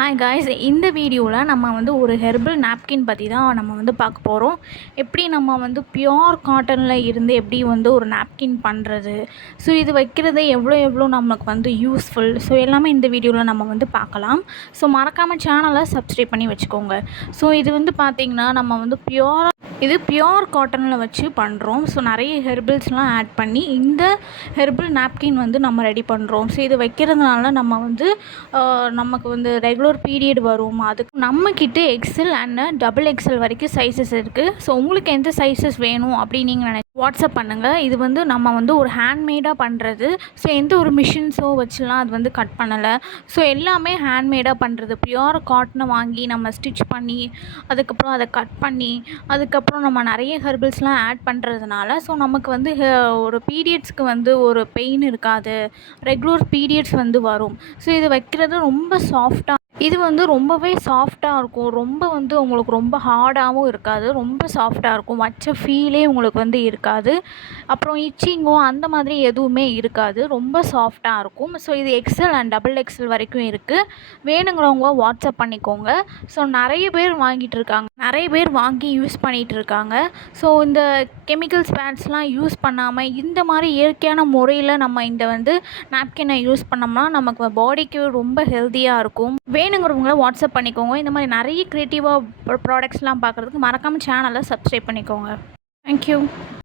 Hi guys, இந்த வீடியோவில் நம்ம வந்து ஒரு ஹெர்பல் நாப்கின் பற்றி தான் நம்ம வந்து பார்க்க போகிறோம். எப்படி நம்ம வந்து பியோர் காட்டனில் இருந்து எப்படி வந்து ஒரு நாப்கின் பண்ணுறது, ஸோ இது வைக்கிறது எவ்வளோ எவ்வளோ நமக்கு வந்து யூஸ்ஃபுல், ஸோ எல்லாமே இந்த வீடியோவில் நம்ம வந்து பார்க்கலாம். ஸோ மறக்காமல் சேனலை சப்ஸ்கிரைப் பண்ணி வச்சுக்கோங்க. ஸோ இது வந்து பார்த்திங்கன்னா நம்ம வந்து பியோர் காட்டனில் வச்சு பண்ணுறோம். ஸோ நிறைய ஹெர்பல்ஸ்லாம் ஆட் பண்ணி இந்த ஹெர்பல் நாப்கின் வந்து நம்ம ரெடி பண்ணுறோம். ஸோ இது வைக்கிறதுனால நம்ம வந்து நமக்கு வந்து ரெகுலர் பீரியட் வரும். அதுக்கு நம்மக்கிட்ட எக்ஸல் அண்ட் டபுள் எக்ஸல் வரைக்கும் சைஸஸ் இருக்குது. ஸோ உங்களுக்கு எந்த சைஸஸ் வேணும் அப்படின்னு நீங்கள் வாட்ஸ்அப் பண்ணுங்கள். இது வந்து நம்ம வந்து ஒரு ஹேண்ட்மேடாக பண்ணுறது. ஸோ எந்த ஒரு மிஷின்ஸோ வச்சுலாம் அது வந்து கட் பண்ணலை. ஸோ எல்லாமே ஹேண்ட்மேடாக பண்ணுறது. பியோர் காட்டனை வாங்கி நம்ம ஸ்டிச் பண்ணி அதுக்கப்புறம் அதை கட் பண்ணி அதுக்கப்புறம் நம்ம நிறைய ஹெர்பல்ஸ்லாம் ஆட் பண்ணுறதுனால ஸோ நமக்கு வந்து ஒரு பீரியட்ஸ்க்கு வந்து ஒரு பெயின் இருக்காது, ரெகுலர் பீரியட்ஸ் வந்து வரும். ஸோ இது வைக்கிறது ரொம்ப சாஃப்டாக, இது வந்து ரொம்பவே சாஃப்டாக இருக்கும். ரொம்ப வந்து உங்களுக்கு ரொம்ப ஹார்டாகவும் இருக்காது, ரொம்ப சாஃப்டாக இருக்கும். வச்ச ஃபீலே உங்களுக்கு வந்து இருக்காது. அப்புறம் இச்சிங்கோ அந்த மாதிரி எதுவுமே இருக்காது, ரொம்ப சாஃப்டாக இருக்கும். ஸோ இது எக்ஸல் அண்ட் டபுள் எக்ஸல் வரைக்கும் இருக்குது. வேணுங்கிறவங்க வாட்ஸ்அப் பண்ணிக்கோங்க. ஸோ நிறைய பேர் வாங்கிட்டு இருக்காங்க, நிறைய பேர் வாங்கி யூஸ் பண்ணிகிட்டு இருக்காங்க. ஸோ இந்த கெமிக்கல்ஸ் பேட்ஸ்லாம் யூஸ் பண்ணாமல் இந்த மாதிரி இயற்கையான முறையில் நம்ம இந்த வந்து நாப்கினை யூஸ் பண்ணோம்னா நமக்கு பாடிக்கு ரொம்ப ஹெல்த்தியாக இருக்கும். வேணுங்கிறவங்கள வாட்ஸ்அப் பண்ணிக்கோங்க. இந்த மாதிரி நிறைய க்ரியேட்டிவாக ப்ராடக்ட்ஸ்லாம் பார்க்குறதுக்கு மறக்காமல் சேனலை சப்ஸ்கிரைப் பண்ணிக்கோங்க. தேங்க்யூ.